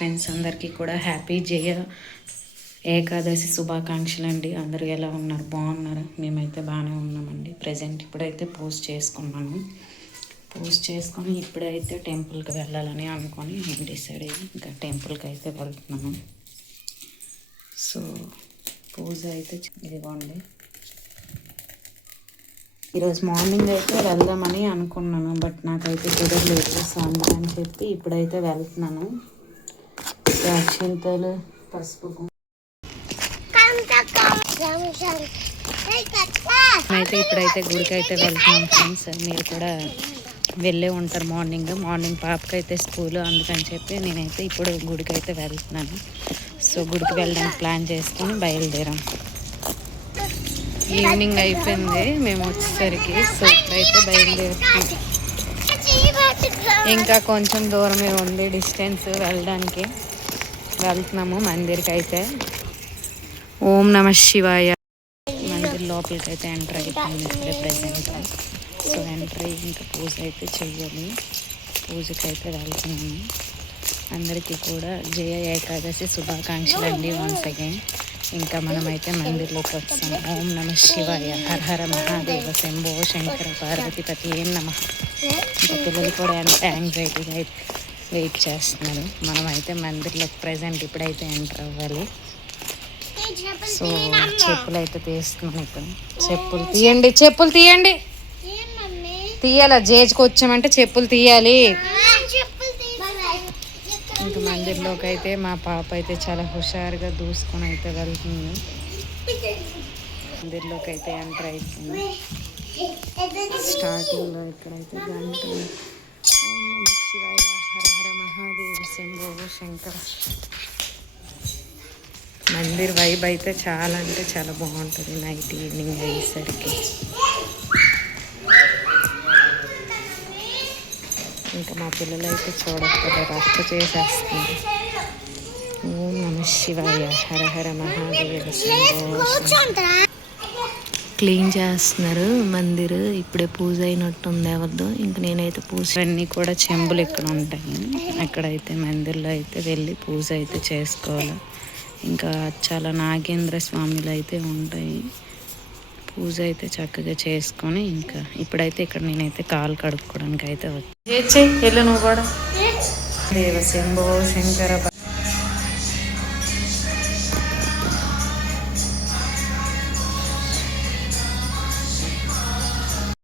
Friends అందరికీ కూడా happy జయ ఏకాదశి శుభాకాంక్షలు అండి. అందరూ ఎలా ఉన్నారు? బాగున్నారు? మేమైతే బాగానే ఉన్నామండి. ప్రజెంట్ ఇప్పుడైతే పోస్ట్ చేసుకున్నాను. పోస్ట్ చేసుకొని ఇప్పుడైతే టెంపుల్కి వెళ్ళాలని అనుకొని నేను డిసైడ్ అయ్యి ఇంకా టెంపుల్కి అయితే వెళ్తున్నాను. సో పూజ అయితే ఇదిగోండి. ఈరోజు మార్నింగ్ అయితే వెళ్దామని అనుకున్నాను, బట్ నాకైతే కుదరలేదు. సో అందుకని చెప్పి ఇప్పుడైతే వెళ్తున్నాను. అక్షింతలు, పసుపు అయితే ఇప్పుడైతే గుడికి అయితే వెళ్తున్నాం ఫ్రెండ్స్. మీరు కూడా వెళ్ళే ఉంటారు. మార్నింగ్ పాపకైతే స్కూల్, అందుకని చెప్పి నేనైతే ఇప్పుడు గుడికి అయితే వెళ్తున్నాను. సో గుడికి వెళ్ళడానికి ప్లాన్ చేసుకొని బయలుదేరాం. ఈవినింగ్ అయిపోయింది మేము వచ్చేసరికి. సో ఇప్పుడైతే బయలుదేరుతున్నాం. ఇంకా కొంచెం దూరమే ఉంది డిస్టెన్స్ వెళ్ళడానికి. వెళ్తున్నాము మందిర్కి అయితే. ఓం నమ శివాయ. మందిర్ లోపలికి అయితే ఎంటర్ అయిపోయింది ఇప్పుడే ప్రజెంట్. సో ఎంటర్ అయ్యి ఇంకా పూజ అయితే చెయ్యాలి. పూజకి అయితే వెళ్తున్నాము. అందరికీ కూడా జయ ఏకాదశి శుభాకాంక్షలు అండి వన్స్ అగైన్. ఇంకా మనమైతే మందిర్లోకి వచ్చాము. ఓం నమ శివాయ, హర హర మహాదేవ, శంభో శంకర పార్వతిపతి ఏం నమ. ఇంకా పిల్లలు కూడా ఎంత యాంగ్జైటీగా వెయిట్ చేస్తున్నారు. మనమైతే మందిర్లోకి ప్రజెంట్ ఇప్పుడైతే ఎంటర్ అవ్వాలి. సో చెప్పులు అయితే తీస్తున్నాను. ఇప్పుడు చెప్పులు తీయండి. తీయాలా? జేజ్కి వచ్చామంటే చెప్పులు తీయాలి. ఇంకా మందిర్లోకి అయితే మా పాప అయితే చాలా హుషారుగా దూసుకొని అయితే వెళ్తుంది. మందిర్లోకి అయితే ఎంటర్ అవుతుంది. స్టార్టింగ్లో ఇక్కడైతే గంట ఓం నమ శివాయ, హర హర మహాదేవ, శంభో శంకర. మందిర్ వైబ్ అయితే చాలా అంటే చాలా బాగుంటుంది నైట్ ఈవినింగ్ అయ్యేసరికి. ఇంకా మా పిల్లలు అయితే చూడకపోతే రక్త చేసేస్తుంది. ఓం నమ శివాయ, హర హర మహాదేవ, క్లీన్ చేస్తున్నారు మందిర్. ఇప్పుడే పూజ అయినట్టుంది ఎవరిదో. ఇంక నేనైతే పూజ అన్నీ కూడా చెంబులు ఇక్కడ ఉంటాయి. అక్కడైతే మందిర్లో అయితే వెళ్ళి పూజ అయితే చేసుకోవాలి. ఇంకా చాలా నాగేంద్ర స్వామిలు అయితే ఉంటాయి. పూజ అయితే చక్కగా చేసుకొని ఇంకా ఇప్పుడైతే ఇక్కడ నేనైతే కాలు కడుక్కోవడానికి అయితే వచ్చి నువ్వు కూడా దేవ శంభో శంకర